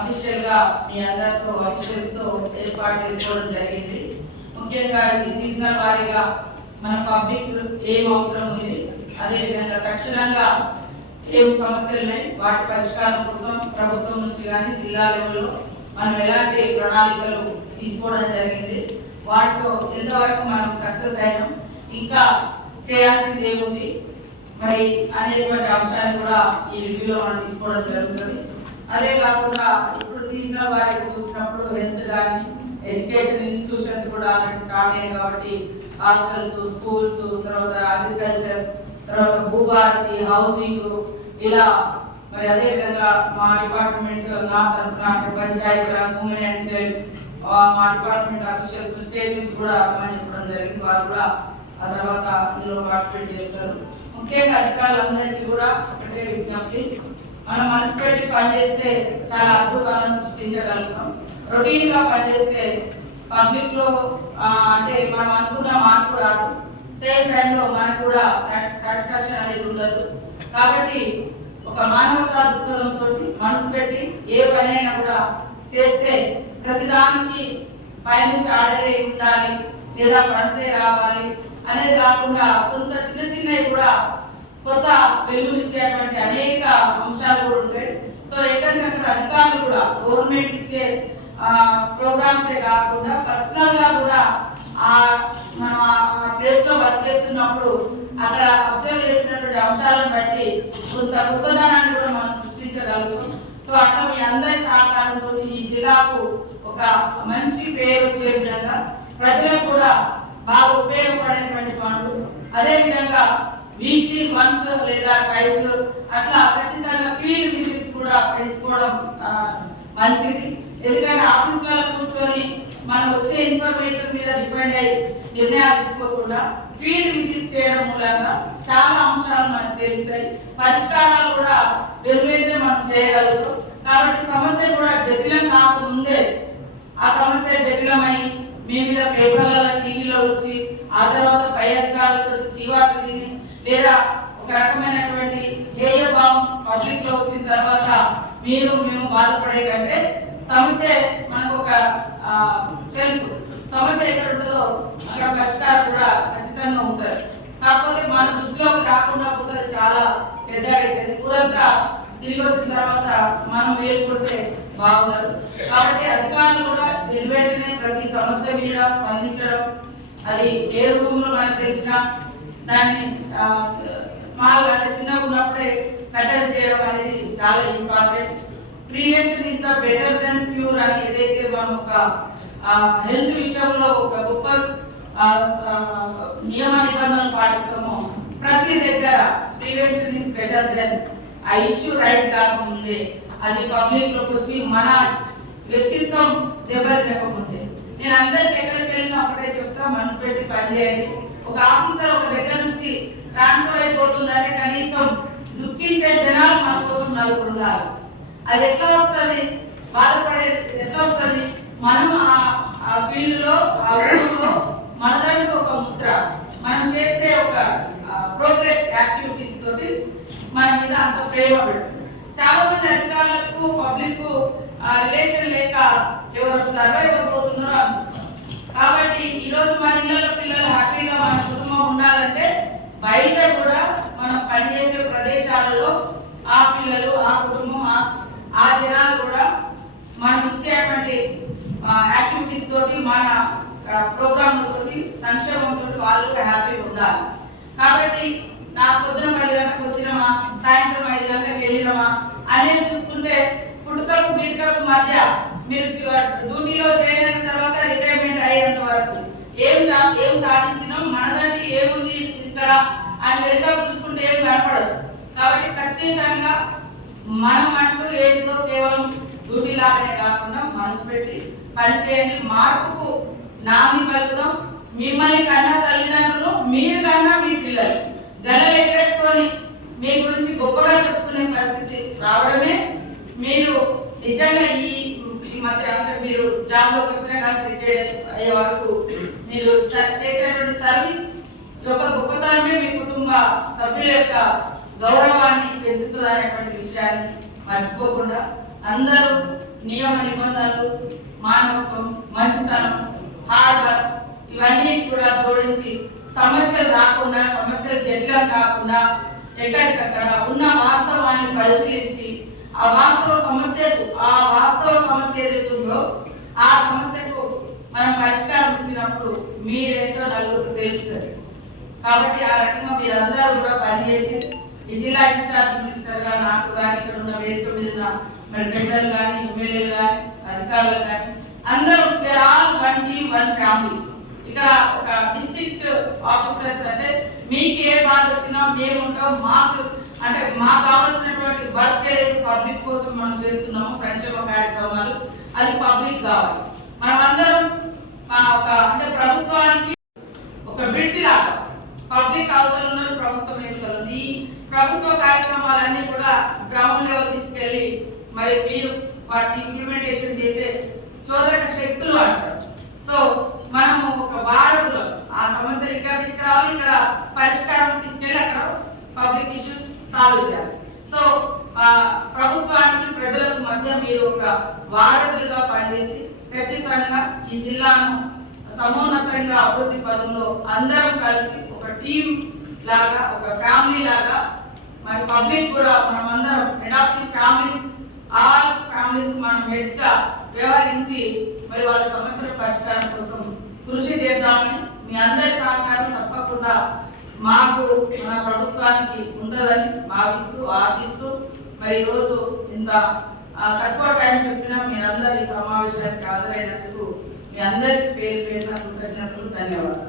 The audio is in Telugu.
అఫీషియల్ గా మీ అందరితో అఫీషియల్స్ తో ఏర్పాటు చేసుకోవడం జరిగింది. ముఖ్యంగా ఈ సీజనల్ వారీగా మన పబ్లిక్ ఏం అవసరం ఉంది, అదేవిధంగా తక్షణంగా ఏం సమస్యలు ఉన్నాయి, వాటి పరిష్కారం కోసం ప్రభుత్వం నుంచి కానీ జిల్లా లెవెల్లో మనం ఎలాంటి ప్రణాళికలు తీసుకోవడం జరిగింది, వాటిలో ఎంతవరకు మనం సక్సెస్ అయినాం, ఇంకా చేయాల్సింది ఏముంది మరి అనేటువంటి అంశాన్ని కూడా ఈ రివ్యూలో మనం తీసుకోవడం జరుగుతుంది. అదే కాకుండా ఇప్పుడు సీజనల్ వారికి చూసినప్పుడు హెల్త్ కానీ ఎడ్యుకేషన్ ఇన్స్టిట్యూషన్స్ కూడా స్టార్ట్ అయ్యాయి కాబట్టి హాస్టల్స్, స్కూల్స్, తర్వాత అగ్రికల్చర్, తర్వాత భూభారతి, హౌసింగ్, ఇలా మరి అదేవిధంగా మా డిపార్ట్మెంట్ నా తరఫున పంచాయతీరాజ్, ఉమెన్ అండ్ చైల్డ్ మా డిపార్ట్మెంట్ అఫీషియల్స్ స్టేట్ నుంచి కూడా రమ్మని చెప్పడం జరిగింది. వారు కూడా ఆ తర్వాత ఇందులో పార్టిసిపేట్ చేస్తారు. ముఖ్యంగా అధికారులందరికీ కూడా ఒకటే విజ్ఞప్తి, మనం మనసు పెట్టి పనిచేస్తే చాలా అద్భుతాలను సృష్టించగలుగుతాం. రొటీన్ గా పనిచేస్తే పబ్లిక్ లో అంటే మనం అనుకున్న మార్పు రాదు, సేమ్ టైంలో మనకు కూడా సాటిస్ఫాక్షన్ అనేది ఉండదు. కాబట్టి ఒక మానవతా దృక్పథంతో మనసు పెట్టి ఏ పనైనా కూడా చేస్తే ప్రతిదానికి పైనుంచి ఆర్డరే ఉండాలి లేదా ఫండ్సే రావాలి అనేది కాకుండా కొంత చిన్న చిన్నవి కూడా కొత్త వెలుగునిచ్చేటువంటి అనేక అంశాలు కూడా ఉంటాయి. సో ఎక్కడికక్కడ అధికారులు కూడా గవర్నమెంట్ ఇచ్చే ప్రోగ్రామ్సే కాకుండా పర్సనల్ గా కూడా మనం ఆ ప్లేస్ లో వర్క్ చేస్తున్నప్పుడు అక్కడ అబ్జర్వ్ చేసినటువంటి అంశాలను బట్టి కొంత కొత్తదనాన్ని కూడా మనం సృష్టించగలుగుతాం. సో అట్లా మీ అందరి సహకారంతో ఈ జిల్లాకు ఒక మంచి పేరు వచ్చే విధంగా ప్రజలకు కూడా బాగా ఉపయోగపడేటువంటి పనులు, అదేవిధంగా వీక్లీ వన్స్ లేదా ట్వైస్ అట్లా ఖచ్చితంగా ఫీల్డ్ విజిట్స్ కూడా పెంచుకోవడం మంచిది. ఎందుకంటే ఆఫీసులలో కూర్చొని మనం వచ్చే ఇన్ఫర్మేషన్ మీద డిపెండ్ అయ్యి నిర్ణయాలు తీసుకోకుండా ఫీల్డ్ విజిట్ చేయడం మూలంగా చాలా అంశాలు మనకు తెలుస్తాయి, పరిష్కారాలు కూడా వెలువెంటనే మనం చేయగలుగుతాం. కాబట్టి సమస్య కూడా జటిలం కాకముందే ఆ సమస్య జటిలమై మీ మీద పేపర్లలో, టీవీలో వచ్చి ఆ తర్వాత పై అధికారులతో చీవాట్లు తిని లేదా ఒక రకమైనటువంటి హేయ భావం పబ్లిక్ లో వచ్చిన తర్వాత మేము బాధపడే కంటే సమస్య మనకు ఒక తెలుసు, సమస్య ఎక్కడ ఉంటుందో అక్కడ పరిష్కారం కూడా ఖచ్చితంగా ఉంటుంది. కాకపోతే మన దృష్టిలోకి రాకుండా పోతే చాలా పెద్దగా అవుతుంది. ఊరంతా తిరిగి వచ్చిన తర్వాత మనం మేలుకుంటే బాగుండదు. కాబట్టి అధికారులు కూడా వెంటనే ప్రతి సమస్య మీద స్పందించడం, అది ఏ రూపంలో మనకు తెలిసిన దాన్ని స్మాల్ అంటే చిన్నగా ఉన్నప్పుడే కట్టడి చేయడం అనేది చాలా important. Prevention is the better than cure అని ఏదైతే మనం ఒక హెల్త్ విషయంలో ఒక గొప్ప నియమ నిబంధనలు పాటిస్తామో ప్రతి దగ్గర ప్రివెన్షన్ ఇస్ బెటర్ దెన్ ఆ ఇష్యూ రైజ్ కాకముందే అది పబ్లిక్ లోకి వచ్చి మన వ్యక్తిత్వం దెబ్బతినకముందే. నేను అందరికి ఎక్కడికి వెళ్ళినా ఒకటే చెప్తా, మనసు పెట్టి పనిచేయండి. ఒక ఆఫీసర్ ఒక దగ్గర నుంచి ట్రాన్స్ఫర్ అయిపోతుందంటే కనీసం దుఃఖించే జనాలు మన కోసం నలుగురు ఉండాలి. అది ఎట్లా వస్తుంది, బాధపడేది ఎట్లా వస్తుంది, మనం ఆ ఫీల్డ్ లో ఆ ఊళ్ళో మనదంటూ ఒక ముద్ర, మనం చేసే ఒక ప్రోగ్రెస్ యాక్టివిటీస్ తోటి మన మీద అంత ప్రేమ పెడుతుంది. చాలా మంది అధికారులకు పబ్లిక్ రిలేషన్ లేక ఎవరు వస్తారో ఎవరు పోతున్నారో అనుకుంటారు. కాబట్టి ఈరోజు మన ఇళ్ళలో పిల్లలు హ్యాపీగా మన కుటుంబం ఉండాలంటే బయట కూడా మనం పనిచేసే ప్రదేశాలలో ఆ పిల్లలు, ఆ కుటుంబం, ఆ జనాలు కూడా మనం ఇచ్చేటువంటి యాక్టివిటీస్ తోటి మన ప్రోగ్రామ్ తోటి సంక్షేమంతో వాళ్ళు హ్యాపీగా ఉండాలి. కాబట్టి నా పొద్దున 10 గంటలకు వచ్చినమా, సాయంత్రం 5 గంటలకు వెళ్ళినమా అనేది చూసుకుంటే పుట్టుకకు గిట్టుకకు మధ్య మీరు డ్యూటీలో చేరిన తర్వాత రిటైర్మెంట్ అయ్యేంత వరకు ఏం సాధించినాం, మనదంటే ఏముంది ఇక్కడ అని వెనుక చూసుకుంటే ఏం కనపడదు. కాబట్టి ఖచ్చితంగా మనం అంటూ ఏంటో కేవలం డ్యూటీ లాగానే కాకుండా మనసు పెట్టి పనిచేయండి. మార్పుకు నాంది పలుకుదాం. మిమ్మల్ని కన్నా తల్లిదండ్రులు, మీరు కన్నా మీ పిల్లలు గలలు ఎగరేసుకొని మీ గురించి గొప్పగా చెప్పుకునే పరిస్థితి రావడమే మీరు నిజంగా ఈ మధ్య అంటే మీరు జాబ్ లోకి వచ్చిన కానీ రిటైర్ అయ్యే వరకు మీరు చేసినటువంటి సర్వీస్ యొక్క గొప్పతనమే మీ కుటుంబ సభ్యుల యొక్క గౌరవాన్ని పెంచుతుంది అనేటువంటి విషయాన్ని మర్చిపోకుండా అందరూ నియమ నిబంధనలు, మానవత్వం, మంచితనం, హార్డ్ వర్క్ ఇవన్నీ కూడా జోడించి సమస్యలు రాకుండా, సమస్యలు జటిలం కాకుండా ఎక్కడికక్కడ ఉన్న వాస్తవాన్ని పరిశీలించి ఆ వాస్తవ సమస్య ఏదైతుందో ఆ సమస్యకు మనం పరిష్కారం ఇచ్చినప్పుడు మీరేంటో నలుగురికి తెలుస్తుంది. కాబట్టి ఆ రకంగా మీరందరూ కూడా పనిచేసి ఈ జిల్లా ఇన్ఛార్జ్ మినిస్టర్ గా నాకు కానీ ఇక్కడ ఉన్న వేదిక మీద మరి పెద్దలు కానీ ఎమ్మెల్యేలు కానీ అధికారులు కానీ అందరూ all one team one family. ఇక్కడ ఒక డిస్ట్రిక్ట్ ఆఫీసర్స్ అంటే మీకు ఏ బాధ వచ్చినా మేము ఉంటాం. మాకు కావాల్సినటువంటి వర్క్ ఏదైతే పబ్లిక్ కోసం మనం చేస్తున్నామో సంక్షేమ కార్యక్రమాలు అది పబ్లిక్ కావాలి. మనమందరం అంటే ప్రభుత్వానికి ఒక బ్రిడ్జ్ లాగా పబ్లిక్ అవతల ఉన్నారు, ప్రభుత్వం ఎన్నికలు. ఈ ప్రభుత్వ కార్యక్రమాలన్నీ కూడా గ్రౌండ్ లెవెల్ తీసుకెళ్ళి మరి మీరు వాటిని ఇంప్లిమెంటేషన్ చేసే చోదక శక్తులు అంటారు. సో మనము ఒక వారధిలో ఆ సమస్యలు ఇక్కడ తీసుకురావాలి, ఇక్కడ పరిష్కారం తీసుకెళ్ళి అక్కడ పబ్లిక్ ఇష్యూస్ సాల్వ్ చేయాలి. సో ప్రభుత్వానికి ప్రజలకు మధ్య మీరు ఒక వారధులుగా పనిచేసి ఖచ్చితంగా ఈ జిల్లాను సమున్నతంగా అభివృద్ధి పదంలో అందరం కలిసి ఒక టీం లాగా, ఒక ఫ్యామిలీ లాగా, మరి పబ్లిక్ కూడా మనం అందరం అడాప్టివ్ ఫ్యామిలీస్, ఆల్ ఫ్యామిలీస్ మనం హెడ్స్ గా వ్యవహరించి మరి వాళ్ళ సమస్యల పరిష్కారం కోసం కృషి చేద్దామని మీ అందరి సహకారం తప్పకుండా మాకు మన ప్రభుత్వానికి ఉంటుందని భావిస్తూ ఆశిస్తూ మరి ఈరోజు ఇంత తక్కువ టైం చెప్పినా మీరందరూ ఈ సమావేశానికి హాజరైనందుకు మీ అందరికీ పేరు పేరున కృతజ్ఞతలు, ధన్యవాదాలు.